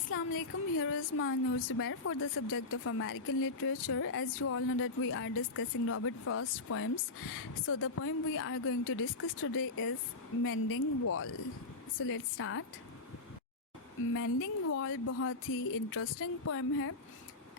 Assalamu alaikum. Here is Manur Zubair for the subject of American literature. As you all know that we are discussing Robert Frost's poems. So the poem we are going to discuss today is Mending Wall. So let's start. Mending Wall बहुत ही interesting poem है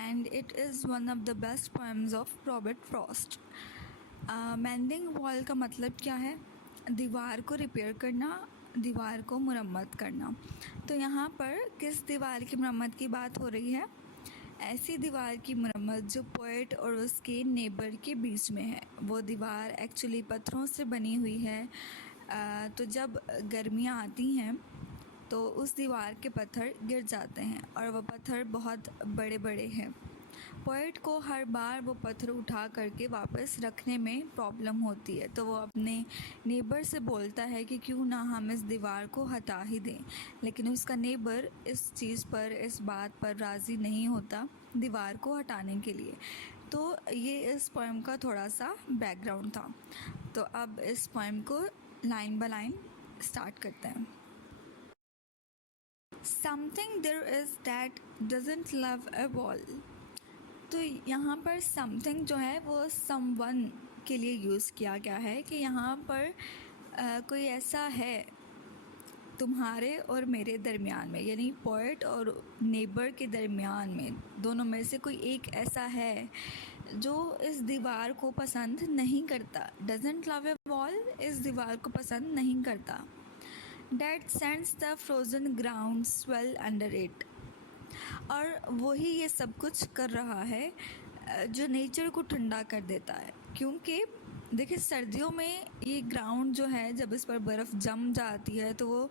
and it is one of the best poems of Robert Frost. Mending Wall का मतलब क्या है? दीवार को repair करना, दीवार को मुरम्मत करना। तो यहाँ पर किस दीवार की मुरम्मत की बात हो रही है? ऐसी दीवार की मुरम्मत जो पोएट और उसके नेबर के बीच में है। वो दीवार एक्चुअली पत्थरों से बनी हुई है। तो जब गर्मियाँ आती हैं तो उस दीवार के पत्थर गिर जाते हैं और वह पत्थर बहुत बड़े बड़े हैं। पोएट को हर बार वो पत्थर उठा करके वापस रखने में प्रॉब्लम होती है, तो वो अपने नेबर से बोलता है कि क्यों ना हम इस दीवार को हटा ही दें। लेकिन उसका नेबर इस चीज़ पर, इस बात पर राज़ी नहीं होता दीवार को हटाने के लिए। तो ये इस पोएम का थोड़ा सा बैकग्राउंड था। तो अब इस पोएम को लाइन बाय लाइन स्टार्ट करते हैं। Something there is that doesn't love a wall. तो यहाँ पर समथिंग जो है वो समवन के लिए यूज़ किया गया है कि यहाँ पर कोई ऐसा है तुम्हारे और मेरे दरमियान में, यानी पोएट और नेबर के दरमियान में, दोनों में से कोई एक ऐसा है जो इस दीवार को पसंद नहीं करता। डजंट लव ए वॉल, इस दीवार को पसंद नहीं करता। That sends the frozen ground swell under it, और वही ये सब कुछ कर रहा है जो नेचर को ठंडा कर देता है। क्योंकि देखिए सर्दियों में ये ग्राउंड जो है, जब इस पर बर्फ़ जम जाती है तो वो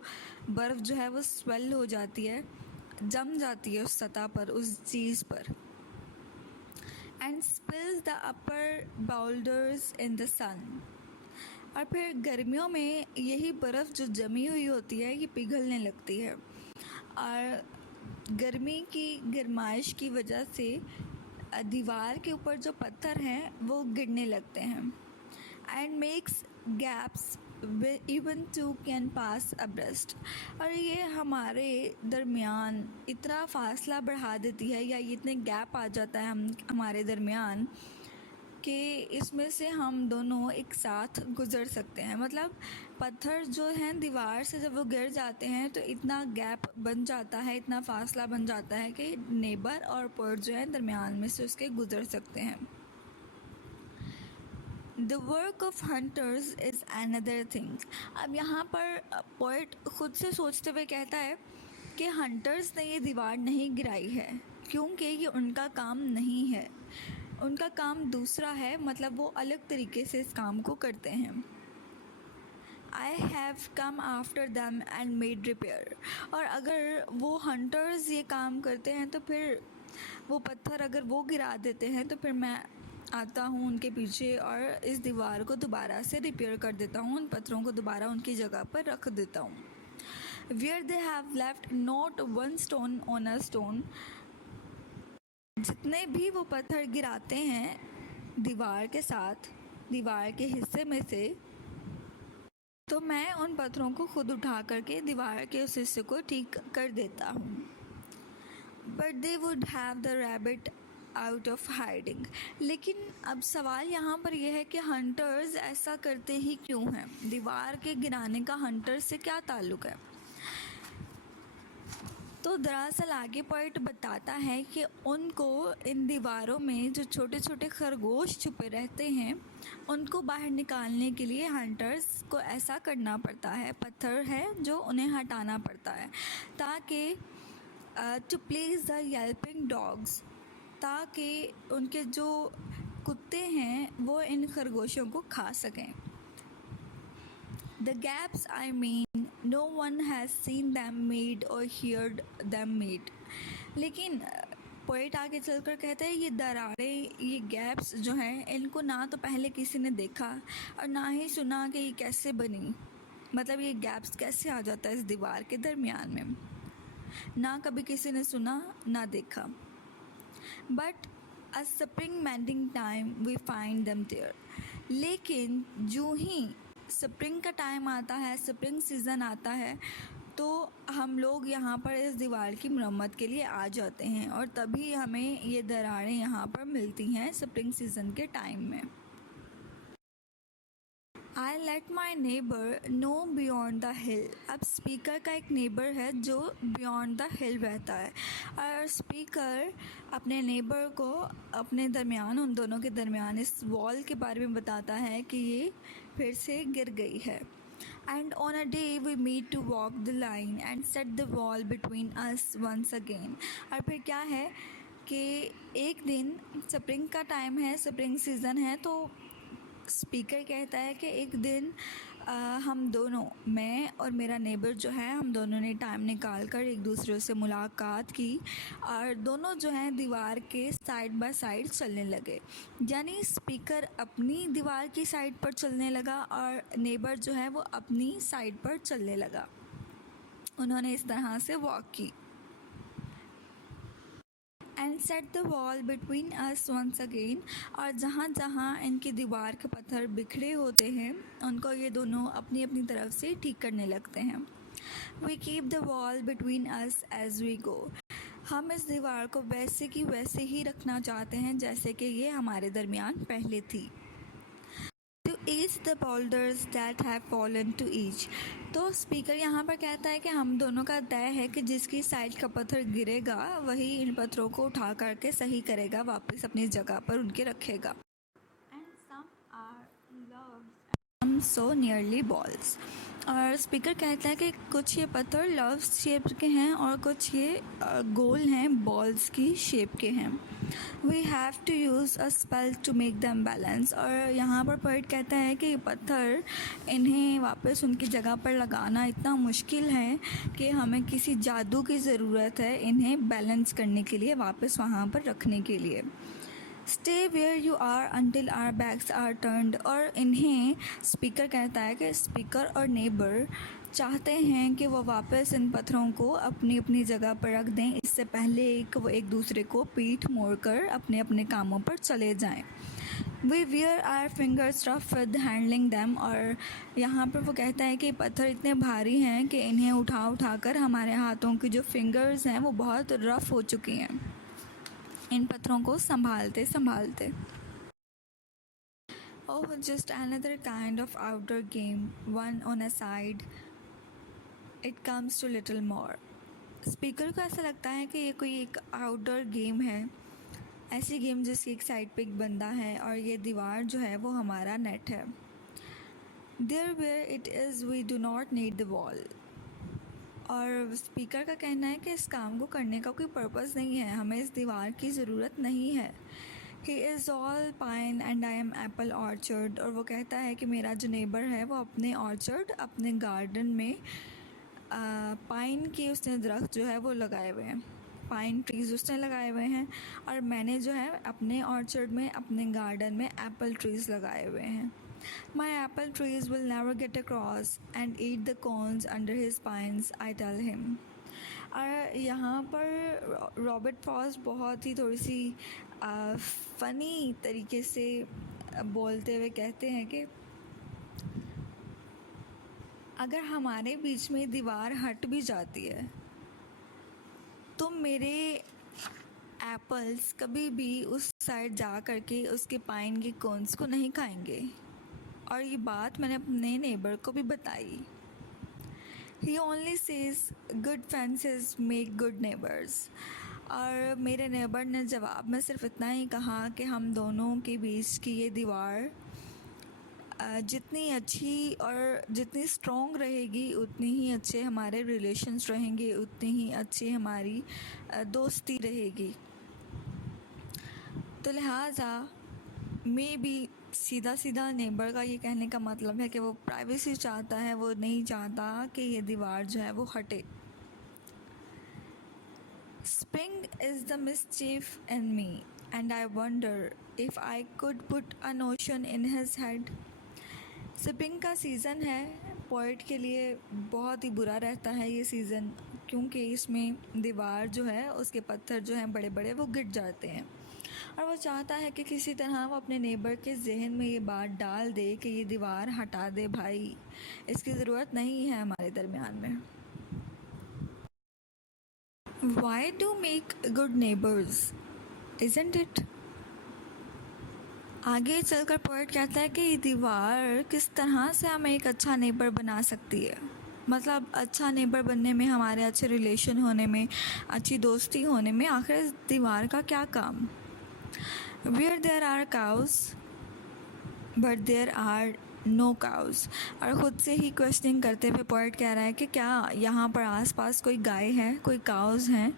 बर्फ़ जो है वो स्वेल हो जाती है, जम जाती है उस सतह पर, उस चीज़ पर। And spills the upper boulders in the sun, और फिर गर्मियों में यही बर्फ़ जो जमी हुई होती है ये पिघलने लगती है और गर्मी की गर्माइश की वजह से दीवार के ऊपर जो पत्थर हैं वो गिरने लगते हैं। And makes gaps even two can pass abreast, और ये हमारे दरमियान इतना फासला बढ़ा देती है, या इतने गैप आ जाता है हमारे दरमियान कि इसमें से हम दोनों एक साथ गुज़र सकते हैं। मतलब पत्थर जो हैं दीवार से जब वो गिर जाते हैं तो इतना गैप बन जाता है, इतना फासला बन जाता है कि नेबर और पोएट जो है दरमियान में से उसके गुज़र सकते हैं। The work of hunters is another thing. अब यहाँ पर पोएट खुद से सोचते हुए कहता है कि हंटर्स ने ये दीवार नहीं गिराई है क्योंकि ये उनका काम नहीं है, उनका काम दूसरा है, मतलब वो अलग तरीके से इस काम को करते हैं। I have come after them and made repair, और अगर वो हंटर्स ये काम करते हैं तो फिर वो पत्थर अगर वो गिरा देते हैं तो फिर मैं आता हूँ उनके पीछे और इस दीवार को दोबारा से रिपेयर कर देता हूँ, उन पत्थरों को दोबारा उनकी जगह पर रख देता हूँ। Where they have left not one stone on a stone, जितने भी वो पत्थर गिराते हैं दीवार के साथ, दीवार के हिस्से में से, तो मैं उन पत्थरों को खुद उठा करके दीवार के उस हिस्से को ठीक कर देता हूँ। But they would have the rabbit out of hiding, लेकिन अब सवाल यहाँ पर यह है कि हंटर्स ऐसा करते ही क्यों हैं? दीवार के गिराने का हंटर से क्या ताल्लुक़ है? तो दरअसल आगे पोएट बताता है कि उनको इन दीवारों में जो छोटे छोटे खरगोश छुपे रहते हैं उनको बाहर निकालने के लिए हंटर्स को ऐसा करना पड़ता है, पत्थर है जो उन्हें हटाना पड़ता है ताकि to please the yelping dogs, ताकि उनके जो कुत्ते हैं वो इन खरगोशों को खा सकें। The gaps I mean, no one has seen them made or heard them made. लेकिन पोएट आगे चलकर कहते हैं ये दरारें, ये गैप्स जो हैं, इनको ना तो पहले किसी ने देखा और ना ही सुना कि ये कैसे बनी। मतलब ये गैप्स कैसे आ जाता है इस दीवार के दरमियान में, ना कभी किसी ने सुना ना देखा। But a spring mending time we find them there, लेकिन जो ही स्प्रिंग का टाइम आता है, स्प्रिंग सीज़न आता है, तो हम लोग यहाँ पर इस दीवार की मरम्मत के लिए आ जाते हैं और तभी हमें ये दरारें यहाँ पर मिलती हैं स्प्रिंग सीज़न के टाइम में। I let my neighbour know beyond the hill. अब स्पीकर का एक नेबर है जो बियॉन्ड द हिल रहता है और स्पीकर अपने नेबर को अपने दरमियान, उन दोनों के दरमियान इस वॉल के बारे में बताता है कि ये फिर से गिर गई है। And on a day we meet to walk the line and set the wall between us once again। और फिर क्या है कि एक दिन स्प्रिंग का टाइम है, स्प्रिंग सीज़न है, तो स्पीकर कहता है कि एक दिन हम दोनों, मैं और मेरा नेबर जो है, हम दोनों ने टाइम निकाल कर एक दूसरे से मुलाकात की और दोनों जो हैं दीवार के साइड बाय साइड चलने लगे। यानी स्पीकर अपनी दीवार की साइड पर चलने लगा और नेबर जो है वो अपनी साइड पर चलने लगा। उन्होंने इस तरह से वॉक की। And set the wall between us once again. और जहाँ जहाँ इनकी दीवार के पत्थर बिखरे होते हैं उनको ये दोनों अपनी अपनी तरफ से ठीक करने लगते हैं। We keep the wall between us as we go. हम इस दीवार को वैसे की वैसे ही रखना चाहते हैं जैसे कि ये हमारे दरमियान पहले थी। To each the boulders that have fallen to each। तो स्पीकर यहाँ पर कहता है कि हम दोनों का तय है कि जिसकी साइड का पत्थर गिरेगा वही इन पत्थरों को उठा करके सही करेगा, वापस अपनी जगह पर उनके रखेगा। And some are loves, some so nearly balls। और स्पीकर कहता है कि कुछ ये पत्थर लव्स शेप के हैं और कुछ ये गोल हैं, बॉल्स की शेप के हैं। We have to use a spell to make them balance. और यहाँ पर पोएट कहता है कि पत्थर, इन्हें वापस उनकी जगह पर लगाना इतना मुश्किल है कि हमें किसी जादू की ज़रूरत है इन्हें बैलेंस करने के लिए, वापस वहाँ पर रखने के लिए। Stay where you are until our backs are turned. और इन्हें स्पीकर कहता है कि स्पीकर और नेबर चाहते हैं कि वो वापस इन पत्थरों को अपनी अपनी जगह पर रख दें, इससे पहले कि वो एक दूसरे को पीठ मोड़कर अपने अपने कामों पर चले जाएं। We wear our fingers rough with handling them. और यहाँ पर वो कहता है कि पत्थर इतने भारी हैं कि इन्हें उठा उठा कर हमारे हाथों की जो फिंगर्स हैं वो बहुत रफ़ हो चुकी हैं इन पत्थरों को संभालते संभालते। Oh, just another kind of outdoor game, one on a side, it comes to little more. Speaker को ऐसा लगता है कि ये कोई एक आउटडोर गेम है, ऐसी गेम जिसकी एक साइड पे एक बंदा है और ये दीवार जो है वो हमारा नेट है। There where it is we do not need the wall. और स्पीकर का कहना है कि इस काम को करने का कोई पर्पस नहीं है, हमें इस दीवार की ज़रूरत नहीं है। He is all pine and I am Apple orchard. और वो कहता है कि मेरा जो नेबर है वो अपने ऑर्चर्ड, अपने गार्डन में पाइन के उसने दरख्त जो है वो लगाए हुए हैं, पाइन ट्रीज़ उसने लगाए हुए हैं और मैंने जो है अपने ऑर्चर्ड में, अपने गार्डन में एप्पल ट्रीज़ लगाए हुए हैं। My apple trees will never get across and eat the cones under his pines, I tell him। और यहाँ पर रॉबर्ट फ्रॉस्ट बहुत ही थोड़ी सी फ़नी तरीके से बोलते हुए कहते हैं कि अगर हमारे बीच में दीवार हट भी जाती है तो मेरे एप्पल्स कभी भी उस साइड जा करके उसके पाइन के कोन्स को नहीं खाएंगे। और ये बात मैंने अपने नेबर को भी बताई। He only says good friends make good neighbours. और मेरे नेबर ने जवाब में सिर्फ इतना ही कहा कि हम दोनों के बीच की ये दीवार जितनी अच्छी और जितनी स्ट्रॉन्ग रहेगी उतनी ही अच्छे हमारे रिलेशंस रहेंगे, उतनी ही अच्छी हमारी दोस्ती रहेगी। तो लिहाजा मे बी सीधा सीधा नेबर का ये कहने का मतलब है कि वो प्राइवेसी चाहता है, वो नहीं चाहता कि ये दीवार जो है वो हटे। Spring is the mischief in me and I wonder if I could put a notion in his head. Spring का सीज़न है, पोइट के लिए बहुत ही बुरा रहता है ये सीज़न, क्योंकि इसमें दीवार जो है उसके पत्थर जो हैं बड़े बड़े वो गिर जाते हैं और वो चाहता है कि किसी तरह वो अपने नेबर के जहन में ये बात डाल दे कि ये दीवार हटा दे भाई, इसकी ज़रूरत नहीं है हमारे दरमियान में। Why do make good neighbors? Isn't it? आगे चलकर पोएट कहता है कि ये दीवार किस तरह से हमें एक अच्छा नेबर बना सकती है। मतलब अच्छा नेबर बनने में, हमारे अच्छे रिलेशन होने में, अच्छी दोस्ती होने में आखिर इस दीवार का क्या काम। Where there are cows but there are no cows। और ख़ुद से ही क्वेश्चनिंग करते हुए पोएट कह रहा है कि क्या यहाँ पर आसपास कोई गाय है, कोई काउज़ हैं।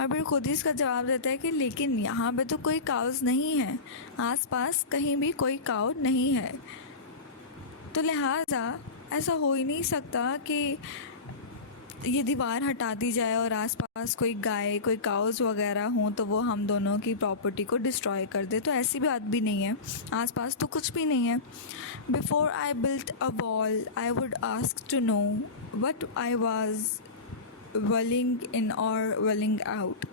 और फिर खुद ही इसका जवाब देता है कि लेकिन यहाँ पे तो कोई काउज़ नहीं है, आसपास कहीं भी कोई काउ नहीं है, तो लिहाजा ऐसा हो ही नहीं सकता कि ये दीवार हटा दी जाए और आसपास कोई गाय, कोई काउज़ वगैरह हों तो वो हम दोनों की प्रॉपर्टी को डिस्ट्रॉय कर दे। तो ऐसी बात भी नहीं है, आसपास तो कुछ भी नहीं है। Before I built a wall I would ask to know what I was welling in or welling out।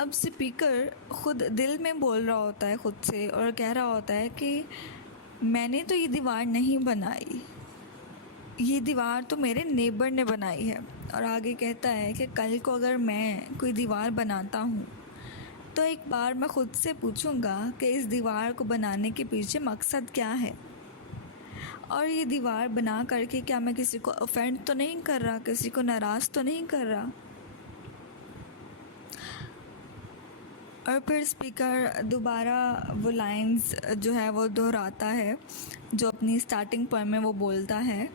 अब स्पीकर खुद दिल में बोल रहा होता है खुद से और कह रहा होता है कि मैंने तो ये दीवार नहीं बनाई, ये दीवार तो मेरे नेबर ने बनाई है। और आगे कहता है कि कल को अगर मैं कोई दीवार बनाता हूँ तो एक बार मैं खुद से पूछूंगा कि इस दीवार को बनाने के पीछे मकसद क्या है, और ये दीवार बना करके क्या मैं किसी को ऑफेंड तो नहीं कर रहा, किसी को नाराज़ तो नहीं कर रहा। और फिर स्पीकर दोबारा वो लाइंस जो है वो दोहराता है जो अपनी स्टार्टिंग पोएम में वो बोलता है,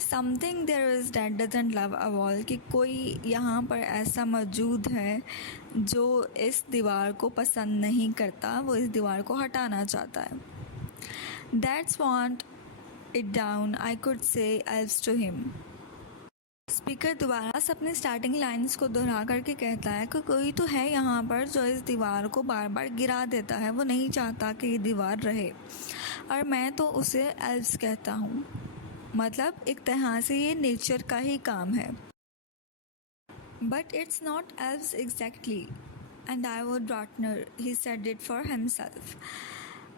something there is that doesn't love a wall. कि कोई यहाँ पर ऐसा मौजूद है जो इस दीवार को पसंद नहीं करता, वो इस दीवार को हटाना चाहता है। That's want it down, I could say else to him। Speaker दोबारा से अपनी स्टार्टिंग लाइंस को दोहरा करके कहता है कि कोई तो है यहाँ पर जो इस दीवार को बार बार गिरा देता है, वो नहीं चाहता कि ये दीवार रहे, और मैं तो उसे एल्स कहता हूँ। मतलब एक तरह से ये नेचर का ही काम है। But it's not else exactly and I would rather he said it for himself.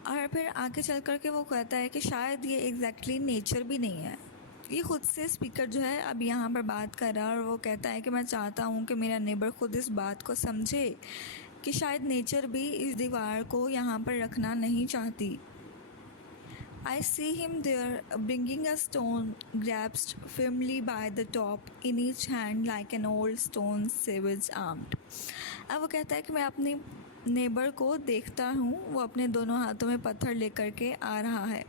और फिर आगे चल कर के वो कहता है कि शायद ये एग्जैक्टली नेचर भी नहीं है। ये खुद से स्पीकर जो है अब यहाँ पर बात कर रहा है और वो कहता है कि मैं चाहता हूँ कि मेरा नेबर खुद इस बात को समझे कि शायद नेचर भी इस दीवार को यहाँ पर रखना नहीं चाहती। I see him there bringing a stone grasped firmly by the top in each hand like an old stone savage armed। अब वो कहता है कि मैं अपनी नेबर को देखता हूँ, वो अपने दोनों हाथों में पत्थर लेकर के आ रहा है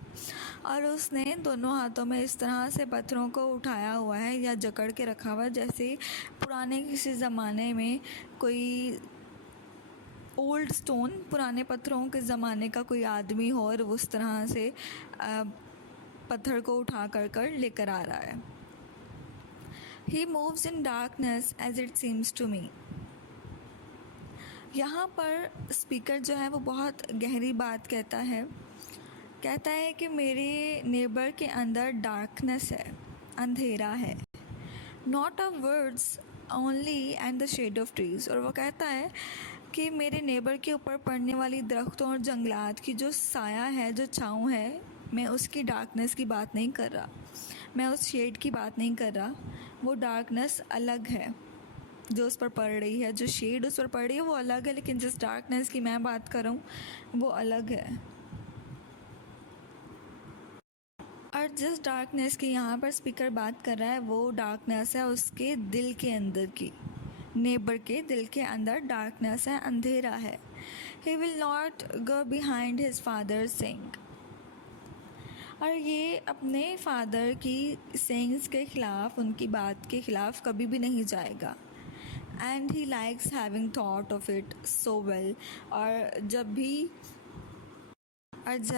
और उसने दोनों हाथों में इस तरह से पत्थरों को उठाया हुआ है या जकड़ के रखा हुआ है जैसे पुराने किसी ज़माने में कोई ओल्ड स्टोन, पुराने पत्थरों के ज़माने का कोई आदमी हो और उस तरह से पत्थर को उठा कर लेकर आ रहा है। He moves in darkness as it seems to me। यहाँ पर स्पीकर जो है वो बहुत गहरी बात कहता है कि मेरे नेबर के अंदर डार्कनेस है, अंधेरा है, not of words only and the shade of trees. और वो कहता है कि मेरे नेबर के ऊपर पड़ने वाली दरख्तों और जंगलात की जो साया है, जो छाँव है, मैं उसकी डार्कनेस की बात नहीं कर रहा, मैं उस शेड की बात नहीं कर रहा। वो डार्कनेस अलग है जो उस पर पड़ रही है, जो शेड उस पर पड़ रही है वो अलग है, लेकिन जिस डार्कनेस की मैं बात कर रहा हूँ वो अलग है। और जिस डार्कनेस की यहाँ पर स्पीकर बात कर रहा है वो डार्कनेस है उसके दिल के अंदर की, नेबर के दिल के अंदर डार्कनेस है, अंधेरा है। He will not go behind his father's saying। और ये अपने फादर की सेइंग्स के ख़िलाफ़, उनकी बात के ख़िलाफ़ कभी भी नहीं जाएगा। And he likes having thought of it so well. और जब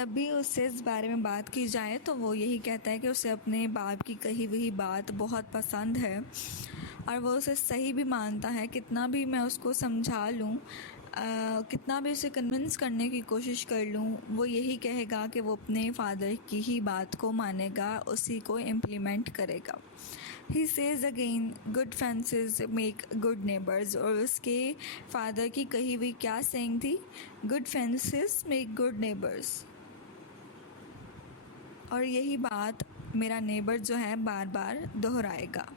भी उससे इस बारे में बात की जाए तो वो यही कहता है कि उसे अपने बाप की कही हुई बात बहुत पसंद है और वो उसे सही भी मानता है। कितना भी मैं उसको समझा लूँ, कितना भी उसे कन्विंस करने की कोशिश कर लूँ, वो यही कहेगा कि वो अपने फादर की ही बात को मानेगा, उसी को इम्प्लीमेंट करेगा। He says again, good fences make good neighbors। और उसके फादर की कही हुई क्या सेइंग थी? Good fences make good neighbors। और यही बात मेरा नेबर जो है बार बार दोहराएगा।